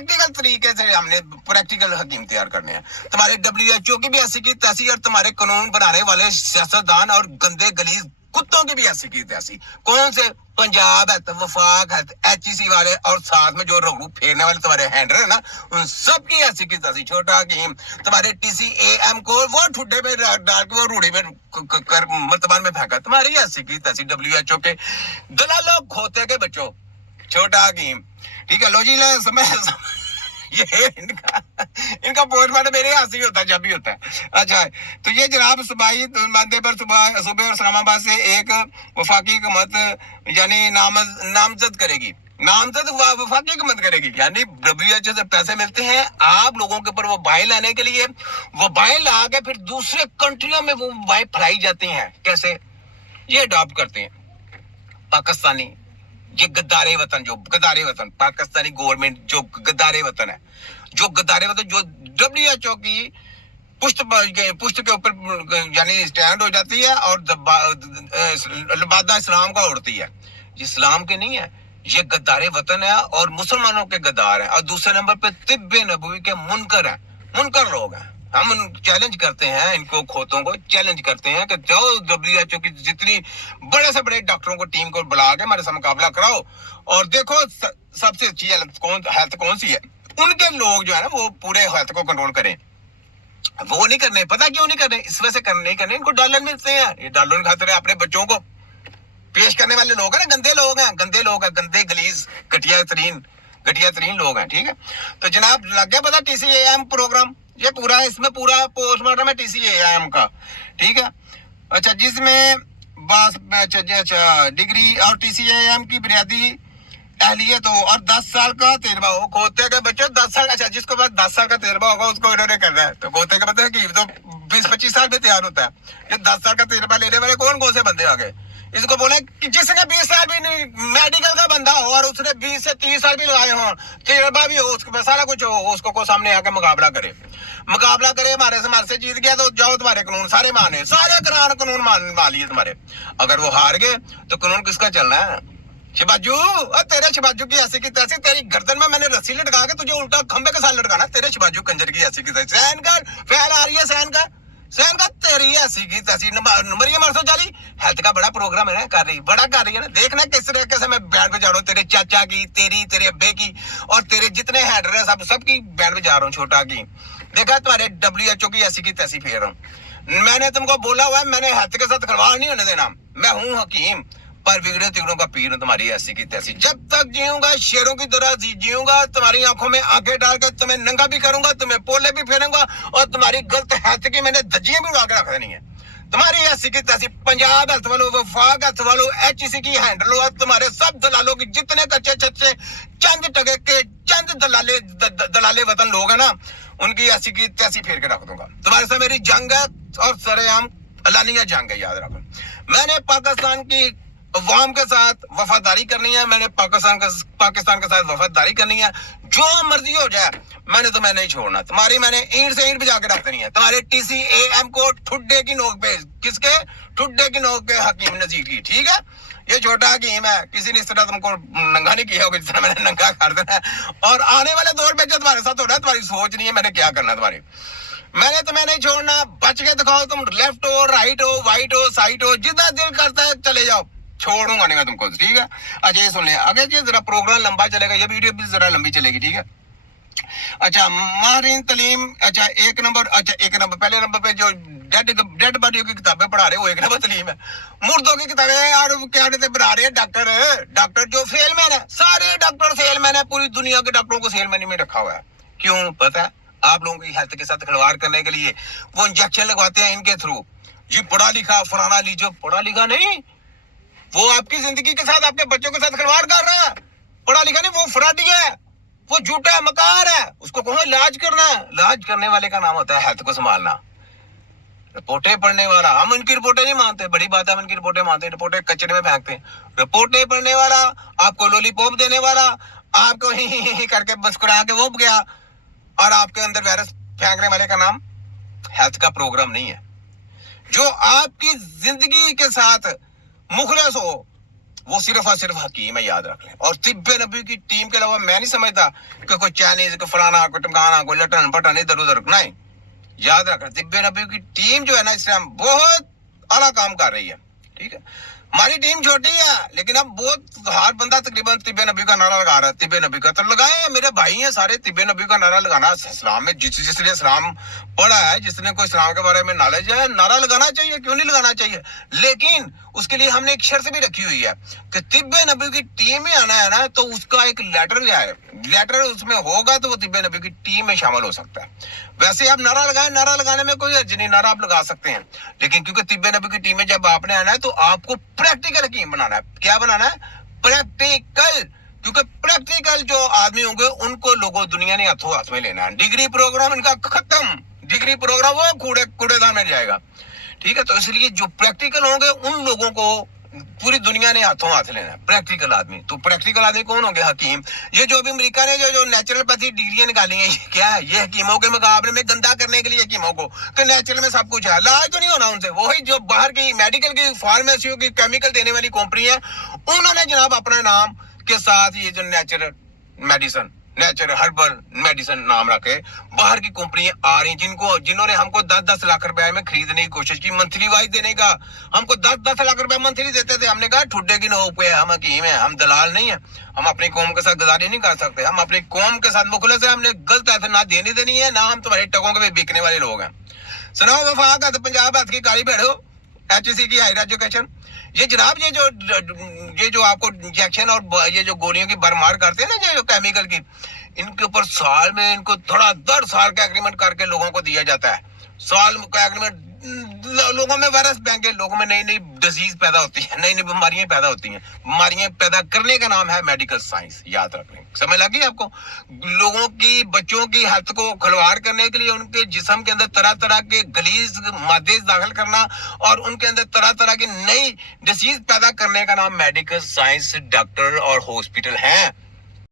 Practical तरीके से हमने प्रैक्टिकल हकीम तैयार करने हैं। तुम्हारे WHO की भी ऐसी की तैसी और तुम्हारे कानून बनाने वाले सियासतदान और गंदे गलीज कुत्तों की भी ऐसी की तैसी। कौन से? पंजाब है, वफाक है, HEC वाले और साथ में जो रघु फेरने वाले तुम्हारे हैंडल है ना, उन सब की ऐसी की तैसी। छोटा हकीम तुम्हारे TCAM को वो ठुड्डे में डाल के वो रूढ़ी में मर्तबान में फेंका। तुम्हारी ऐसी की तैसी WHO के दलालों खोते के बच्चों। छोटा हकीम, ठीक है। लो जी, समय ये इनका पोस्टमार्टम मेरे यहाँ से ही होता है जब भी होता है। अच्छा, तो ये जनाब सूबाई मादे पर सूबे और इस्लामाबाद से एक वफाकी हुकूमत यानी नामजद करेगी। नामजद वफाकी हुकूमत करेगी, यानी WHO से पैसे मिलते हैं आप लोगों के ऊपर वो वबाएं लाने के लिए। वबाएं ला के फिर दूसरे कंट्रियों में वो वबाएं फैलाई जाती हैं। कैसे? ये अडॉप्ट करते हैं पाकिस्तानी, ये गद्दारे वतन, जो गद्दारे वतन, पाकिस्तानी गवर्नमेंट जो गद्दारे वतन है, जो गद्दारे वतन जो WHO की पुष्ट के ऊपर यानी स्टैंड हो जाती है और लबादा इस्लाम का उड़ती है। इस्लाम के नहीं है, ये गद्दारे वतन है और मुसलमानों के गद्दार हैं। और दूसरे नंबर पे तिब्बे नबवी के मुनकर हैं, मुनकर लोग हैं। हम चैलेंज करते हैं इनको, खोतों को चैलेंज करते हैं कि जाओ WHO की जितनी बड़े से बड़े डॉक्टरों को टीम को बुला के हमारे से मुकाबला कराओ और देखो सबसे अच्छी हेल्थ कौन सी है। उनके लोग जो है ना वो पूरे हेल्थ को कंट्रोल करें। वो नहीं करने, पता क्यों नहीं करने? इस वजह से नहीं करने, इनको डॉलर मिलते हैं। ये डॉलर खाते अपने बच्चों को पेश करने वाले लोग हैं ना, गंदे लोग हैं, गंदे गलीज घटिया तरीन लोग हैं। ठीक है, तो जनाब लग गया पता TCAM प्रोग्राम, ये पूरा इसमें पूरा पोस्टमार्टम है TCAM का। ठीक है, अच्छा, जिसमें बस अच्छा डिग्री और TCAM की बुनियादी अहलियत हो और 10 साल का तजर्बा हो। खोते के बच्चों 10 साल, अच्छा जिसको पास 10 साल का तजर्बा होगा उसको इन्होंने करना है। तो खोते के पता है कि तो 20-25 साल में तैयार होता है। ये 10 साल का तजर्बा लेने वाले कौन से बंदे आ गए? इसको बोले कि जिसने 20 साल भी मेडिकल का बंदा हो और उसने 20 से 30 साल भी लगाए हो, तजर्बा भी हो, उसको सारा कुछ हो, उसको को सामने आके मुकाबला करे। हमारे से जीत गया तो जाओ तुम्हारे कानून सारे माने, सारे कानून मान लिए तुम्हारे। अगर वो हार गए तो कानून किसका चलना है? शिबाजू, और तेरे शिबाजू की ऐसी की तैसी, तेरी गर्दन में मैंने रस्सी लटका के तुझे उल्टा खंबे के साथ लटकाना। तेरे शिबाजू कंजर की ऐसी की तैसी, सहन कर, फैल आ रही है, सहन कर तेरी ऐसी की तैसी। नंबर ये मरसो जाली हेल्थ का बड़ा प्रोग्राम है ना, कर रही है ना। देखना किस तरीके से मैं बैंड बजा रहा हूँ, तेरे चाचा की, तेरे अब्बे की और तेरे जितने हैंडल है सबकी बैंड बजा रहा हूँ। छोटा की देखा तुम्हारे WHO की ऐसी की तैसी फेर रहा हूँ। मैंने तुमको बोला हुआ है, मैंने हेल्थ के साथ खिलवाड़ नहीं होने देना। मैं हूँ हकीम पर बिगड़े तिगड़ों का पीर हूं तुम्हारी ऐसी की तैसी। जब तक जीऊंगा शेरों की तरह जीऊंगा, तुम्हारी आंखों में आंखें डालकर तुम्हें नंगा भी करूंगा, तुम्हें पोले भी फेरूंगा और तुम्हारी गलत हेल्थ की मैंने धज्जियां भी उड़ा के रख देनी है। तुम्हारी ऐसी की तैसी पंजाब हेल्थ वालों, वफाक हेल्थ वालों, HEC की हैंडल और तुम्हारे सब दलालों की जितने कच्चे चच्चे चंद टके के चंद दलाले वतन लोग हैं ना, उनकी ऐसी की तैसी फेर के रख दूंगा। तुम्हारे साथ मेरी जंग है और सरेआम अलानिया जंग है, याद रखो। मैंने पाकिस्तान की अवाम के साथ वफादारी करनी है, मैंने पाकिस्तान के साथ वफादारी करनी है। जो मर्जी हो जाए मैंने तुम्हें नहीं छोड़ना। तुम्हारी मैंने ईंट से ईंट भी जाके रख देनी है। तुम्हारे TCAM को ठुड्डे की नोक पे, किसके ठुड्डे की नोक पे हकीम नजीर की। ठीक है, ये छोटा हकीम है, किसी ने इस तरह तुमको नंगा नहीं किया होगा जिस तरह मैंने नंगा कर देना है। और आने वाले दौर में जो तुम्हारे साथ हो रहा है, तुम्हारी सोच नहीं है मैंने क्या करना तुम्हारी। मैंने तुम्हें नहीं छोड़ना, बच के दिखाओ। तुम लेफ्ट हो, राइट हो, वाइट हो, साइड हो, जितना दिल करता है चले जाओ, छोड़ूंगा नहीं मैं तुमको। ठीक है, अच्छा ये सुन ले, अगर ये जरा प्रोग्राम लंबा चलेगा, ये वीडियो भी जरा लंबी चलेगी। ठीक है, अच्छा माहिरीन तालीम, अच्छा एक नंबर पहले नंबर पे जो डेड बॉडियों की किताबें पढ़ा रहे हो, एक नंबर तालीम है। मुर्दों की किताबें यार क्या बना रहे हैं डॉक्टर जो सेलमैन है, सारे डॉक्टर सेलमैन है। पूरी दुनिया के डॉक्टरों को सेलमैन में रखा हुआ है। क्यों? पता है, आप लोगों की हेल्थ के साथ खिलवाड़ करने के लिए वो इंजेक्शन लगवाते हैं इनके थ्रू। जी पढ़ा लिखा फलाना लीजिए, पढ़ा लिखा नहीं, वो आपकी जिंदगी के साथ, आपके बच्चों के साथ खिलवाड़ कर रहा है। पढ़ा लिखा नहीं, वो फ्रॉडी है, वो झूठा मकार है। उसको कहो इलाज करना है। इलाज करने वाले का नाम होता है हेल्थ को संभालना। रिपोर्टें पढ़ने वाला, हम उनकी रिपोर्टें नहीं मानते, बड़ी बात है हम उनकी रिपोर्टें मानते हैं, रिपोर्टें कचरे में फेंकते हैं। रिपोर्टें पढ़ने वाला, आपको लॉलीपॉप देने वाला, आपको ही करके मुस्कुरा के वो गया, और आपके अंदर वायरस फेंकने वाले का नाम हेल्थ का प्रोग्राम नहीं है। जो आपकी जिंदगी के साथ मुखलस हो, वो सिर्फ और सिर्फ हकीम है, याद रख लें। और तिब्बे नबी की टीम के अलावा मैं नहीं समझता कि कोई चाइनीज, कोई फलाना, कोई टमकाना, कोई लटन पटन इधर उधर, नहीं। याद रख लें, तिब्बे नबी की टीम जो है ना इस टाइम बहुत अला काम कर रही है, ठीक है। हमारी टीम छोटी है लेकिन अब बहुत हर बंदा तकरीबन तिब्बे नबी का नारा लगा रहा है, तिब्बे नबी का। तो लगाए, मेरे भाई हैं सारे, तिब्बे नबी का नारा लगाना। इस्लाम में जिसने इस्लाम पढ़ा है, जिसने कोई इस्लाम के बारे में नॉलेज है, नारा लगाना चाहिए, क्यों नहीं लगाना चाहिए। लेकिन उसके लिए हमने एक शर्त भी रखी हुई है कि तिब्बे नबी की टीम में आना है ना, तो उसका एक लेटर आए, लेटर उसमें होगा तो वो तिब्बे नबी की टीम में शामिल हो सकता है। वैसे आप नारा लगाएं, नारा लगाने में कोई अर्ज नहीं, नारा आप लगा सकते हैं, लेकिन क्योंकि तिब्बे नबी की टीम में जब आपने आना है तो आपको प्रैक्टिकल हकीम बनाना है। क्या बनाना है? प्रैक्टिकल। क्योंकि प्रैक्टिकल जो आदमी होंगे उनको लोगों दुनिया ने हाथों हाथ में लेना है। डिग्री प्रोग्राम इनका खत्म, डिग्री प्रोग्राम वो कूड़ेदान में जाएगा, ठीक है। तो इसलिए जो प्रैक्टिकल होंगे उन लोगों को पूरी दुनिया ने हाथों हाथ लेना है, प्रैक्टिकल आदमी। तो प्रैक्टिकल आदमी कौन होंगे? हकीम। ये जो अभी अमेरिका ने जो नेचुरोपैथी डिग्रियां निकाली हैं, ये क्या है? ये हकीमों के मुकाबले में गंदा करने के लिए हकीमों को कि नेचुरल में सब कुछ है, इलाज तो नहीं होना उनसे। वही जो बाहर की मेडिकल की, फार्मेसियों की, केमिकल देने वाली कंपनी है, उन्होंने जनाब अपने नाम के साथ ये जो natural medicine, natural herbal medicine नाम रखे, बाहर की कंपनियां आ रही, जिन्होंने हमको 10-10 लाख रुपए में खरीदने की कोशिश की, मंथली वाइज देने का। हमको 10-10 लाख रुपए मंथली देते थे। हमने कहा ठुड्डे की नोक पे हम हकीम है, हम दलाल नहीं है, हम अपनी कौम के साथ गद्दारी नहीं कर सकते, हम अपनी कौम के साथ मुखलस है। हमने गलत ऐसे ना देनी देनी है, ना हम तुम्हारे टकों के भी बिकने वाले लोग हैं। सुनाओ वफाक है तो पंजाब हाथ की काली भेड़ो, HEC की हायर एजुकेशन। ये जनाब ये जो आपको इंजेक्शन और ये जो गोलियों की भरमार करते हैं ना, ये जो केमिकल की, इनके ऊपर साल में इनको थोड़ा 10 साल का एग्रीमेंट करके लोगों को दिया जाता है। साल का एग्रीमेंट, लोगों में वायरस बैंक, लोगों में नई नई डिजीज पैदा होती है, नई नई बीमारियां पैदा होती हैं। बीमारियां पैदा करने का नाम है मेडिकल साइंस, याद रखना। समझ लगी आपको? लोगों की, बच्चों की हेल्थ को खिलवाड़ करने के लिए उनके जिस्म के अंदर तरह तरह के गलीज मादे दाखिल करना और उनके अंदर तरह तरह की नई डिसीज पैदा करने का नाम मेडिकल साइंस, डॉक्टर और हॉस्पिटल है।